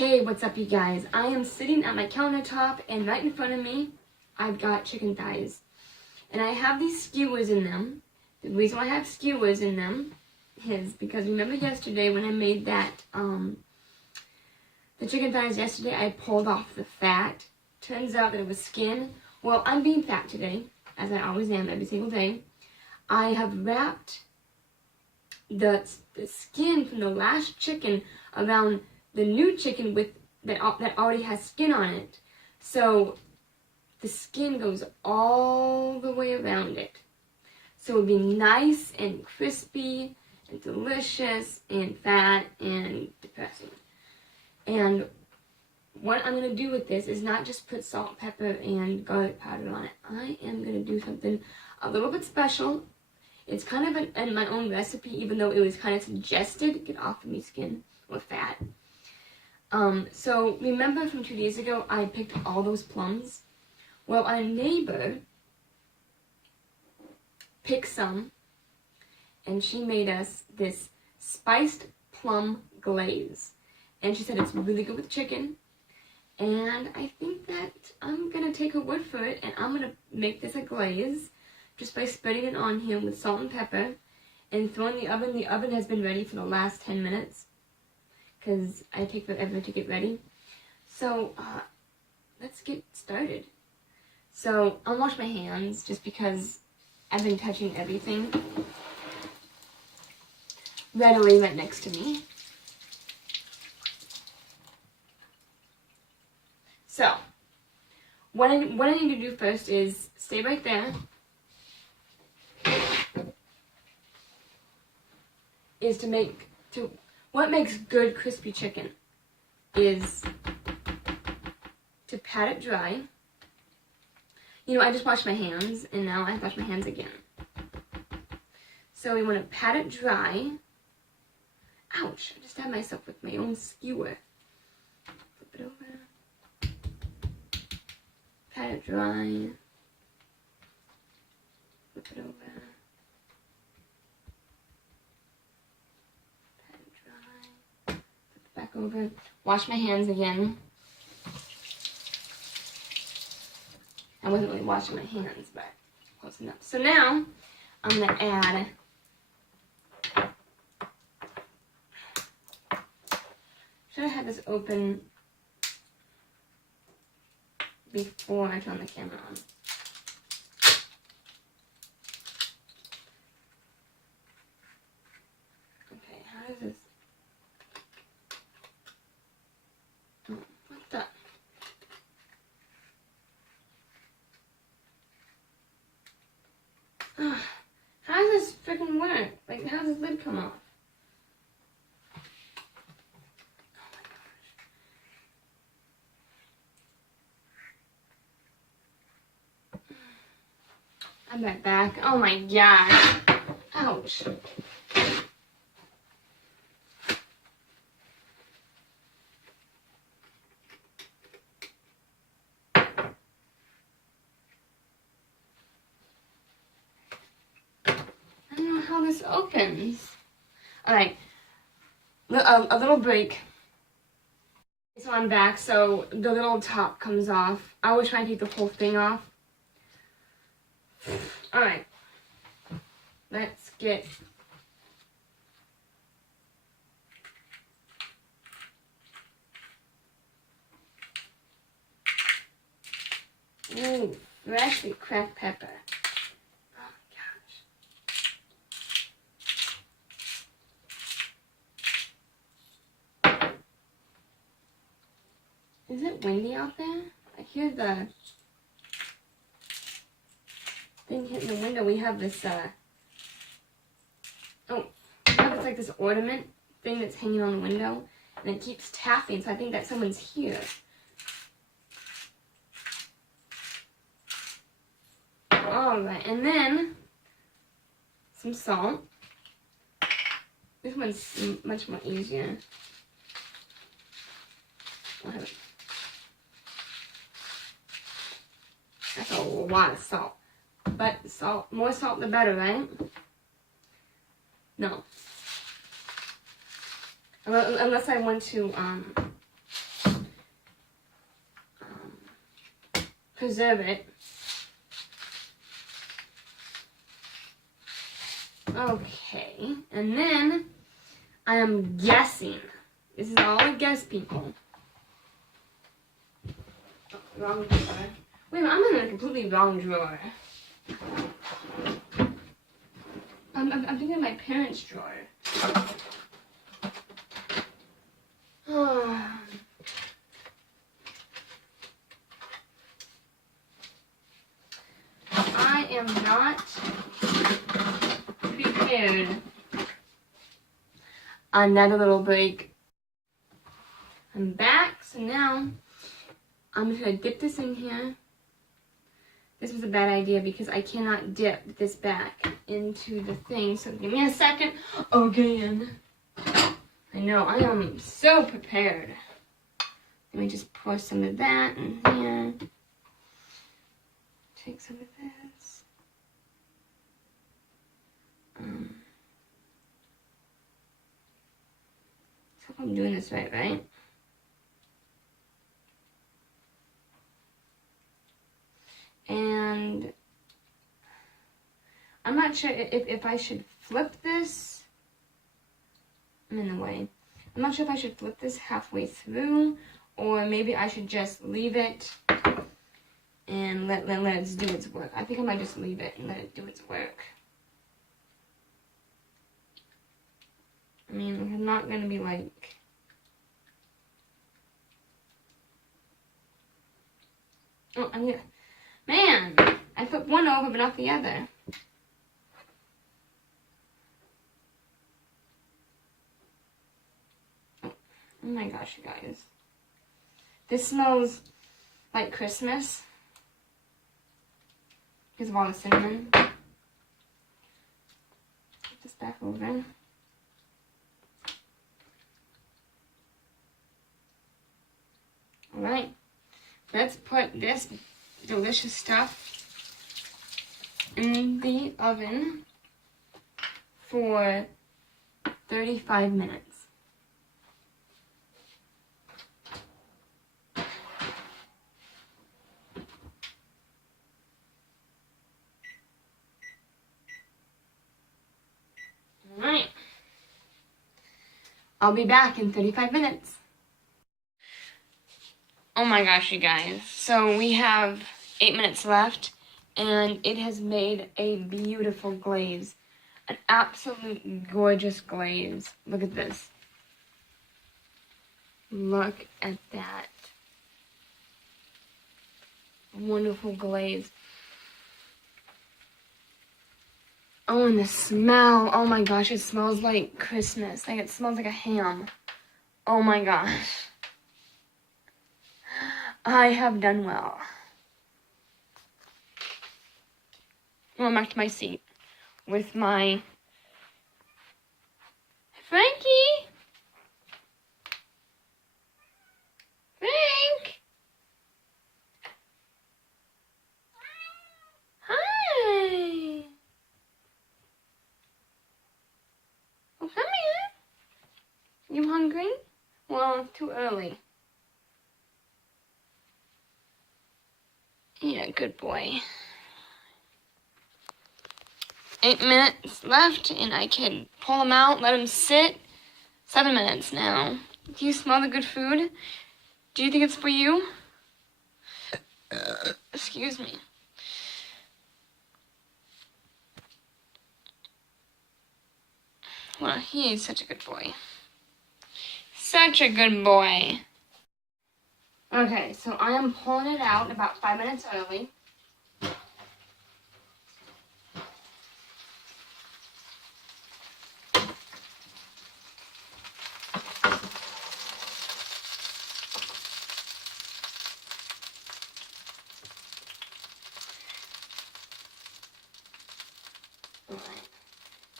Hey, what's up you guys? I am sitting at my countertop and right in front of me, I've got chicken thighs. And I have these skewers in them. The reason why I have skewers in them is because remember yesterday when I made that, the chicken thighs yesterday, I pulled off the fat. Turns out that it was skin. Well, I'm being fat today, as I always am every single day. I have wrapped the skin from the last chicken around the new chicken with that already has skin on it. So the skin goes all the way around it. So it'll be nice and crispy and delicious and fat and depressing. And what I'm going to do with this is not just put salt, pepper, and garlic powder on it. I am going to do something a little bit special. It's kind of in my own recipe, even though it was kind of suggested. Get off of me, skin or fat. So remember from 2 days ago, I picked all those plums? Well, our neighbor picked some, and she made us this spiced plum glaze. And she said it's really good with chicken. And I think that I'm going to take her word for it, and I'm going to make this a glaze just by spreading it on here with salt and pepper and throw in the oven. The oven has been ready for the last 10 minutes. Because I take forever to get ready. So, let's get started. So, I'll wash my hands just because I've been touching everything readily right next to me. So, what I need to do first is stay right there. What makes good crispy chicken is to pat it dry. You know, I just washed my hands, and now I have to wash my hands again. So we want to pat it dry. Ouch, I just stabbed myself with my own skewer. Flip it over. Pat it dry. Flip it over. Back over, wash my hands again. I wasn't really washing my hands, but close enough. So now, I'm going to add should have had this open before I turn the camera on. Okay, how does this? What the? How does this freaking work? Like, how does this lid come off? Oh my gosh. I'm right back. Oh my gosh. Ouch. How this opens. Alright, a little break. So I'm back, so the little top comes off. I was trying to take the whole thing off. Alright, let's get freshly cracked pepper. Is it windy out there? I hear the thing hitting the window. We have this, it's like this ornament thing that's hanging on the window, and it keeps tapping, so I think that someone's here. Alright, and then some salt. This one's much more easier. I'll have it. That's a lot of salt. But salt, more salt the better, right? No. Unless I want to preserve it. Okay, and then I am guessing. This is all a guess, people. Oh, wrong drawer. Wait a minute, I'm in a completely wrong drawer. I'm thinking of my parents' drawer. I am not prepared. Another little break. I'm back, so now I'm just gonna dip this in here. This was a bad idea because I cannot dip this back into the thing, so give me a second again. I know, I am so prepared. Let me just pour some of that in here. Take some of this. I hope I'm doing this right? And I'm not sure if I should flip this. I'm in the way. I'm not sure if I should flip this halfway through, or maybe I should just leave it and let it do its work. I think I might just leave it and let it do its work. I mean, I'm not going to be like... Oh, I'm gonna... Man! I flipped one over, but not the other. Oh my gosh, you guys. This smells like Christmas. Because of all the cinnamon. Put this back over. Alright. Let's put this delicious stuff in the oven for 35 minutes. Alright. I'll be back in 35 minutes. Oh my gosh, you guys. So we have 8 minutes left, and it has made a beautiful glaze. An absolute gorgeous glaze. Look at this. Look at that. Wonderful glaze. Oh, and the smell. Oh my gosh, it smells like Christmas. Like it smells like a ham. Oh my gosh. I have done well. Going back to my seat with my Frankie. Frank. Hi. Oh, come here. You hungry? Well, too early. Yeah, good boy. 8 minutes left, and I can pull him out, let him sit. 7 minutes now. Do you smell the good food? Do you think it's for you? Excuse me. Well, he is such a good boy. Such a good boy. Okay, so I am pulling it out about 5 minutes early.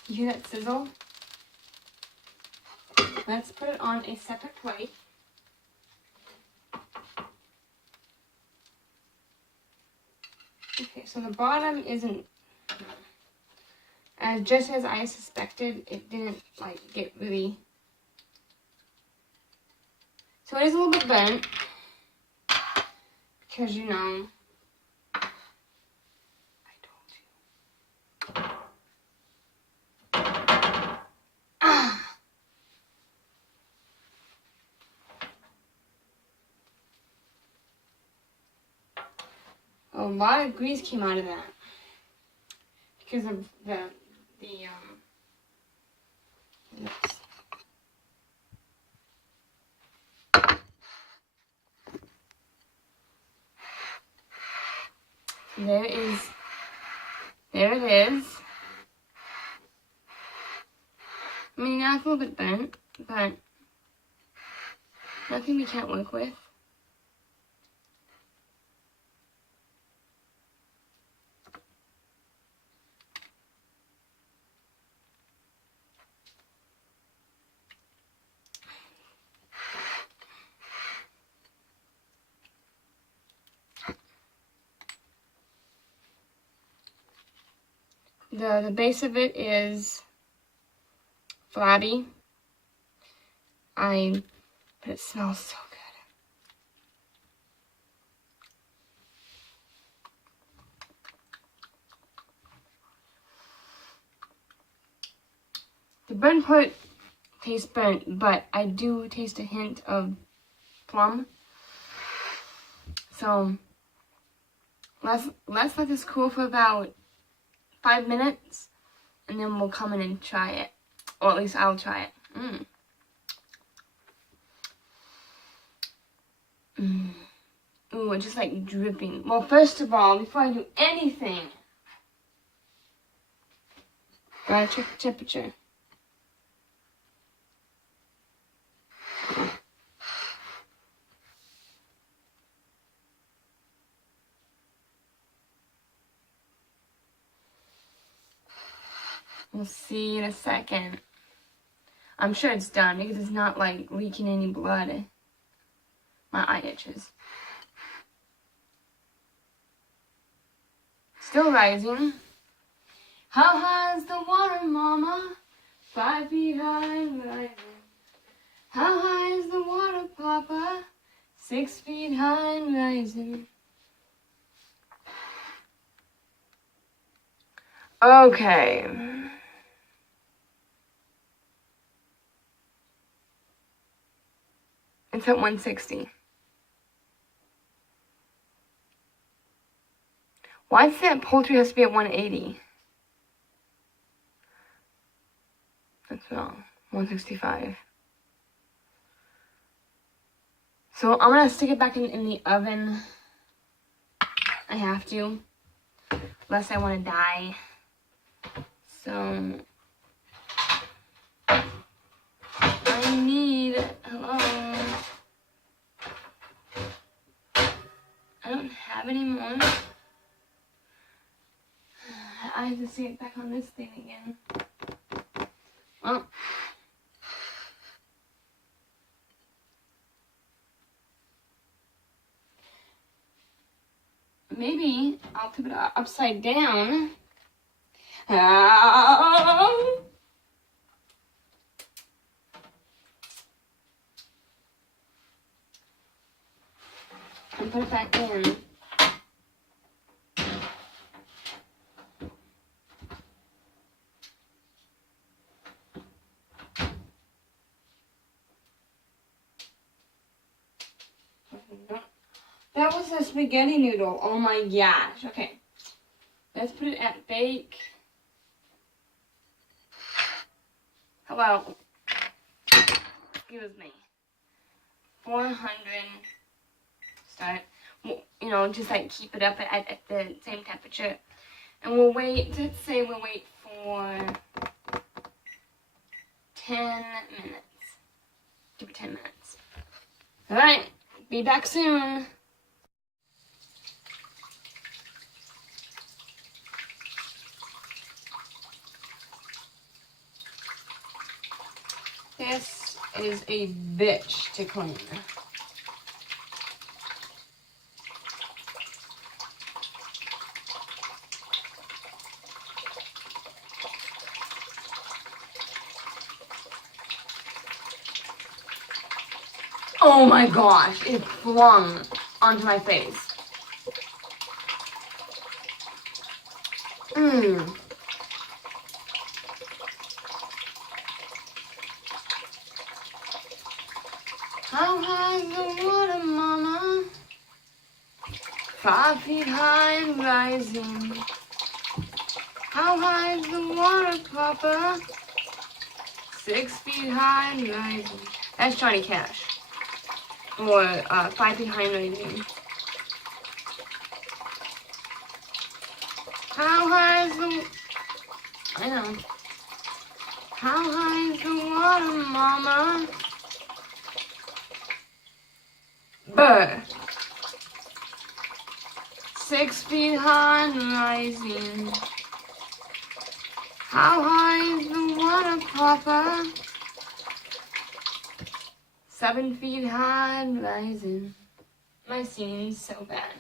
You hear that sizzle? Let's put it on a separate plate. Okay, so the bottom isn't just as I suspected. It didn't like get really, so it is a little bit burnt because, you know, a lot of grease came out of that because of the nuts. There it is. I mean, now it's a little bit bent, but nothing we can't work with. The base of it is flabby. But it smells so good. The burnt part tastes burnt, but I do taste a hint of plum. So let's let this cool for about 5 minutes, and then we'll come in and try it. Or at least I'll try it. Ooh, it's just like dripping. Well, first of all, before I do anything, gotta check the temperature. We'll see in a second. I'm sure it's done because it's not like leaking any blood. My eye itches. Still rising. How high is the water, mama? 5 feet high and rising. How high is the water, papa? 6 feet high and rising. Okay. It's at 160. Why is that poultry has to be at 180? That's wrong. 165. So I'm gonna stick it back in the oven. I have to, unless I want to die. So I need, hello. I don't have any more. I have to see it back on this thing again. Well, maybe I'll tip it upside down. And put it back in. That was a spaghetti noodle. Oh my gosh. Okay. Let's put it at bake. Hello. Excuse me. 400. Start. You know, just like keep it up at the same temperature. And we'll wait, let's say we'll wait for 10 minutes. Give it 10 minutes. Alright. Be back soon. This is a bitch to clean. Oh my gosh, it flung onto my face. How high is the water, mama? 5 feet high and rising. How high is the water, Papa? 6 feet high and rising. That's Johnny Cash. Or 5 feet high and rising. How high is the... I know. How high is the water, Mama? Burr. 6 feet high and rising. How high is the water, Papa? 7 feet high and rising. My singing's so bad.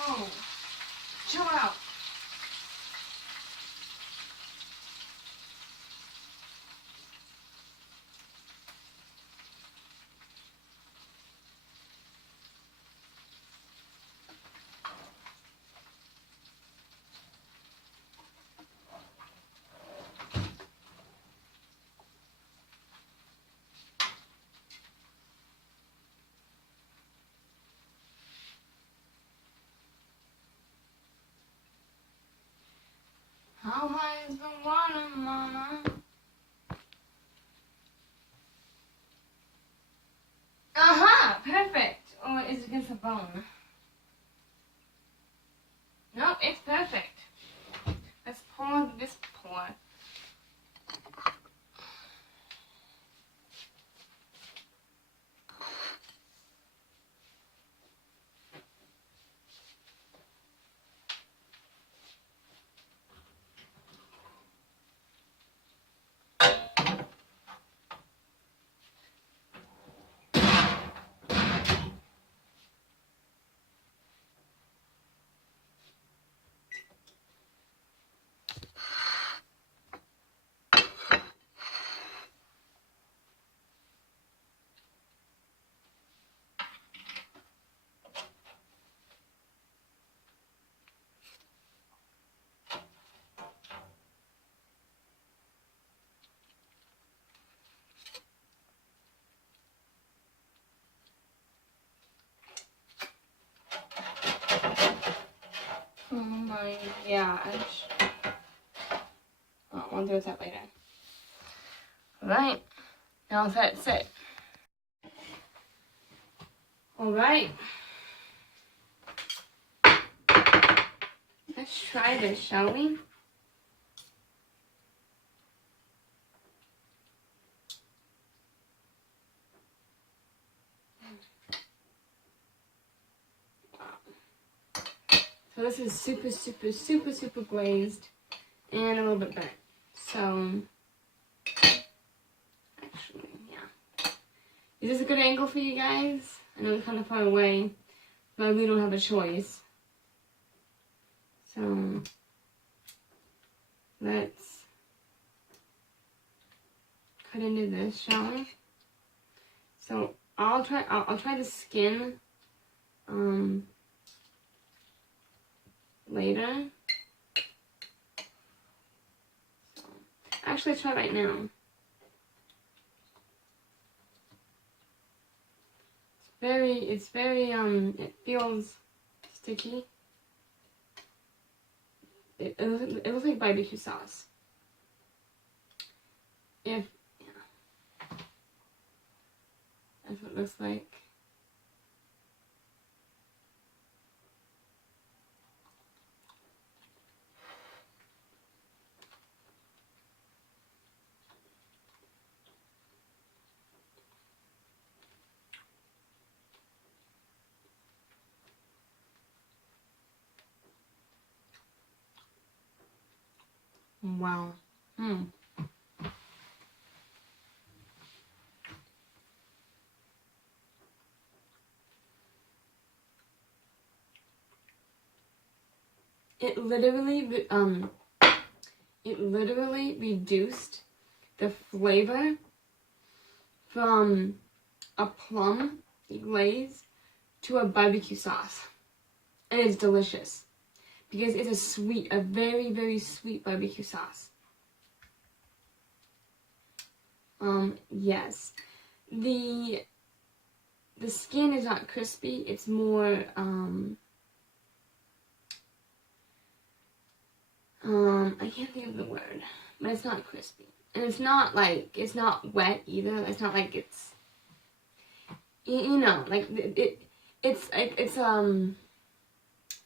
Whoa. Chill out. How high is the water, Mama? Aha! Perfect! Or is it against a bone? Nope, it's perfect. Let's pour this pour. Oh my gosh. Oh, I'll do that later. Alright. Now that's it. Alright. Let's try this, shall we? So this is super glazed and a little bit burnt. So, actually, yeah. Is this a good angle for you guys? I know it's kind of far away, but we don't have a choice. So, let's cut into this, shall we? So, I'll try the skin, later. So, actually, try right now. It's very, it feels sticky. It looks like barbecue sauce. Yeah. That's what it looks like. Wow. It literally reduced the flavor from a plum glaze to a barbecue sauce. And it's delicious because it's a very, very sweet barbecue sauce. Yes. The skin is not crispy, it's more, I can't think of the word, but it's not crispy. And it's not wet either. It's not like it's, you know, like it's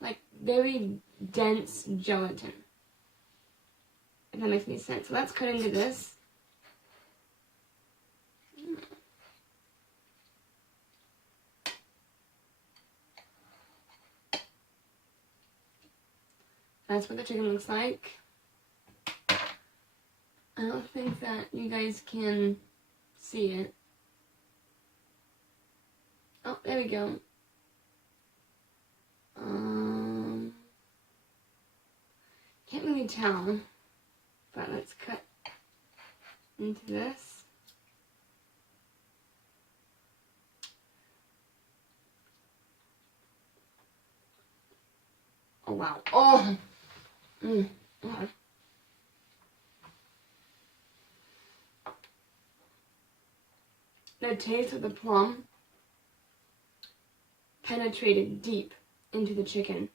like very dense gelatin. If that makes any sense. So let's cut into this. That's what the chicken looks like. I don't think that you guys can see it. Oh, there we go. Can't really tell, but let's cut into this. Oh wow! Oh, oh. The taste of the plum penetrated deep into the chicken.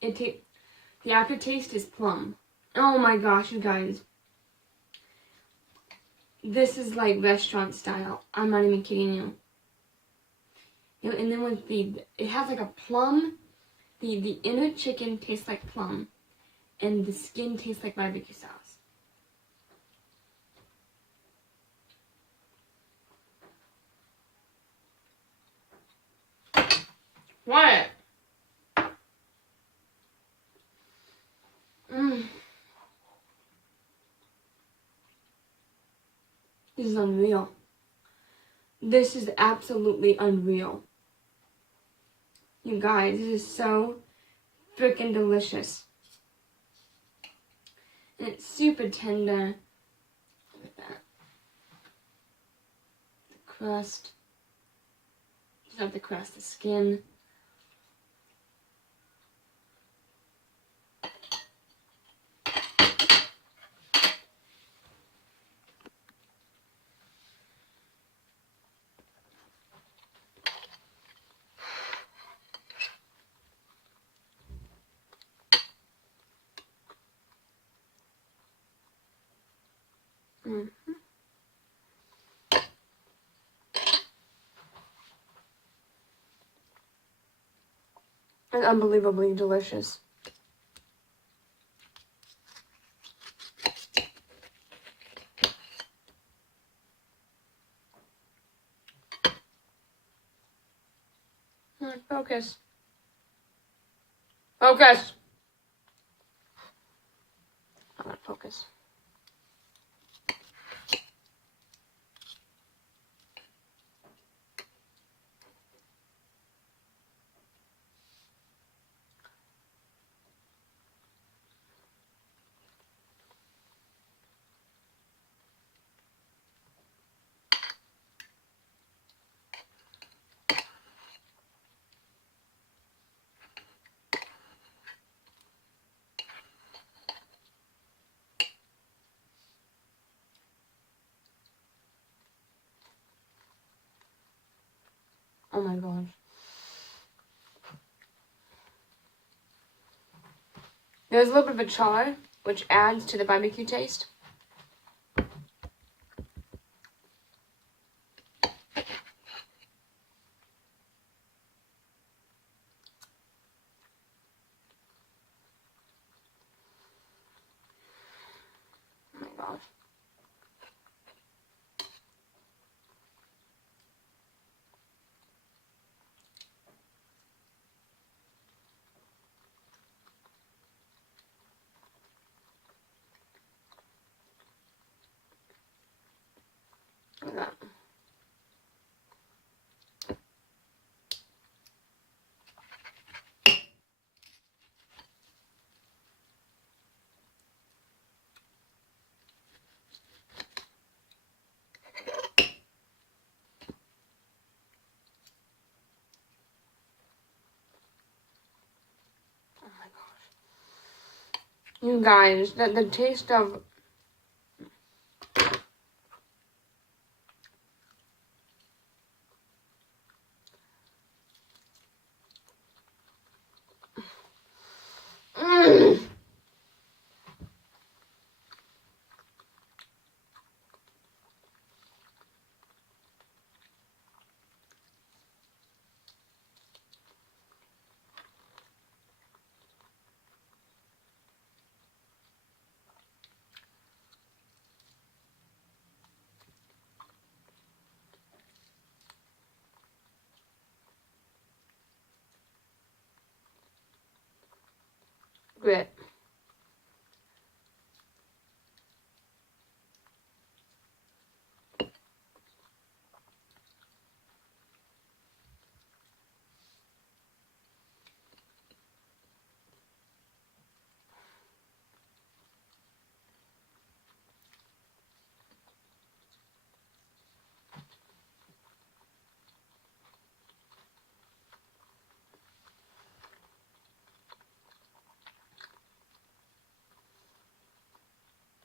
The aftertaste is plum. Oh my gosh, you guys. This is like restaurant style. I'm not even kidding you. And then with it has like a plum. The inner chicken tastes like plum, and the skin tastes like barbecue sauce. What? This is unreal. This is absolutely unreal. You guys, this is so freaking delicious. And it's super tender. Look at that. The crust. Just not the crust, the skin. It's unbelievably delicious. Focus. Focus. I'm not focus. Oh my gosh. There's a little bit of a char, which adds to the barbecue taste. Oh my gosh. You guys, the taste of grit.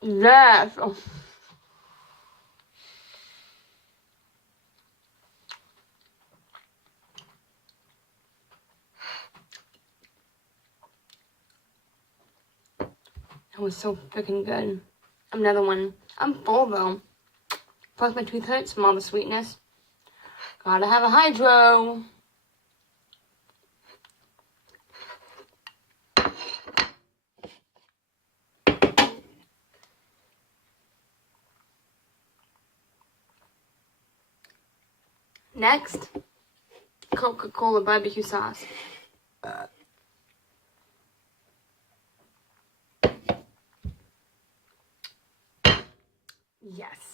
Yes. Oh. That was so freaking good. Another one. I'm full though. Plus my tooth hurts from all the sweetness. Gotta have a hydro. Next, Coca-Cola barbecue sauce. Yes.